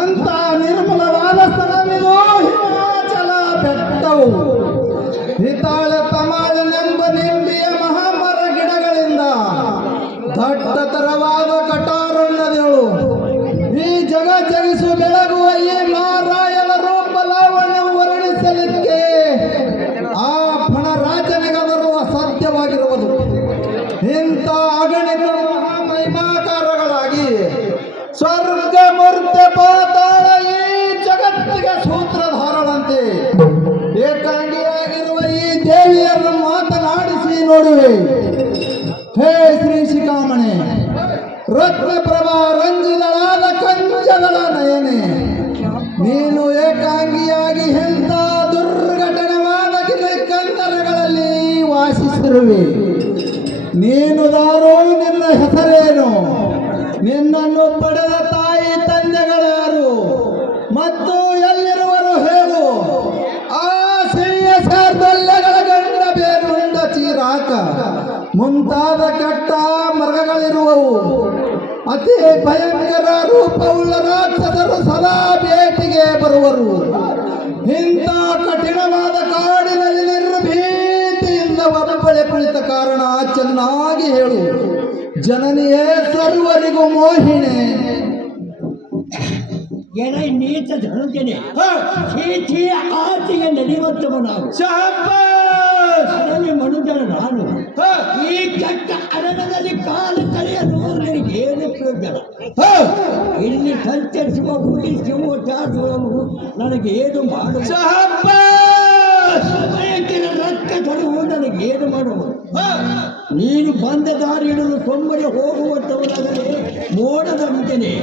ಎಂತ ನಿರ್ಮಲವಾದ ಸ್ಥಳವಿದು ಹಿಮಾಚಲ ಬೆಟ್ಟವು. ಹಿತಾಳೆ ತಮಾಳೆನೆಂಬ ನಿಂಬಿಯ ಮಹಾಮರ ಗಿಡಗಳಿಂದ ದಟ್ಟತರವಾದ ಕಟಾರಣ್ಯದಳು. ಈ ಜಗಿಸು ಬೆಳಗುವ ಈ ಮಾರಾಯಣ ರೂಪ ಲಾವಣ್ಯವು ವರ್ಣಿಸಲಿಕ್ಕೆ ಆ ಫಣರಾಜನಿಗದರೂ ಅಸಾಧ್ಯವಾಗಿರುವುದು. ಇಂಥ ಅಗಣಿತ ಮಹಿಮಾಕಾರಗಳಾಗಿ ಸ್ವರ್ಗ ಮೂರ್ತಿ ಪಾತಾಳ ಈ ಜಗತ್ತಿಗೆ ಸೂತ್ರಧಾರಳಂತೆ ಏಕಾಂಗಿಯಾಗಿರುವ ಈ ದೇವಿಯರನ್ನು ಮಾತನಾಡಿಸಿ ನೋಡುವೆ. ಹೇ ಶ್ರೀ ಶಿಖಾಮಣಿ, ರತ್ನಪ್ರಭಾ ರಂಜಿತಳಾದ ಕಂಜಗಳ ನಯನೆ, ನೀನು ಏಕಾಂಗಿಯಾಗಿ ಎಂಥ ದುರ್ಘಟನವಾದ ಗಿರಿಕಂದರಗಳಲ್ಲಿ ವಾಸಿಸಿರುವೆ. ನೀನು ದಾರೋ, ನಿನ್ನ ಹೆಸರೇನು? ನಿನ್ನನ್ನು ಪಡೆದ ತಾಯಿ ತಂದೆಗಳ್ಯಾರು ಮತ್ತು ಎಲ್ಲಿರುವರು ಹೇಳು. ಆ ಸಿರಿಯ ಸಾರ್ಧಲ್ಯಗಳ ಗಂಡ ಬೇರುಂಡ ಚೀರಾಕ ಮುಂತಾದ ಕೆಟ್ಟ ಮೃಗಗಳಿರುವವು. ಅತಿ ಭಯಂಕರ ರೂಪವುಳ್ಳ ರಾಕ್ಷಸರು ಸದಾ ಭೇಟಿಗೆ ಬರುವರು. ಇಂಥ ಕಠಿಣವಾದ ಕಾಡಿನಲ್ಲಿ ನಿರ್ಭೀತಿಯಿಂದ ಒಬ್ಬಳೆ ಕುಳಿತ ಕಾರಣ ಚೆನ್ನಾಗಿ ಹೇಳು. ಜನನಿಯೇ ಸರ್ವರಿಗೂ ಮೋಹಿಣೆ. ಎಳೆ ನೀತ ಧನುಜನೆ ಚೀಚಿ ಆಚೆಗೆ ನಡೆಯುವಂತವ ನಾವು ಮನುಜನ ನಾನು ಈ ಕೆಟ್ಟ ಅರಣ್ಯದಲ್ಲಿ ಕಾಲು ಕಳೆಯಲು ನನಗೇನು ಪ್ರಯೋಜನ? ಇಲ್ಲಿ ಸಂಚರಿಸುವ ಹುಲಿ ಸಿಂಹ ಚಾಡುವವರು ನನಗೇನು ಮಾಡುವ? ರಕ್ತ ತರುವು ನನಗೇನು ಮಾಡುವುದು? ನೀನು ಬಂದ ದಾರಿ ಹಿಡಿದು ತೊಂಬರೆ ಹೋಗುವಂತವರಾದರೆ ಮೋಡದಂತೆಯೇ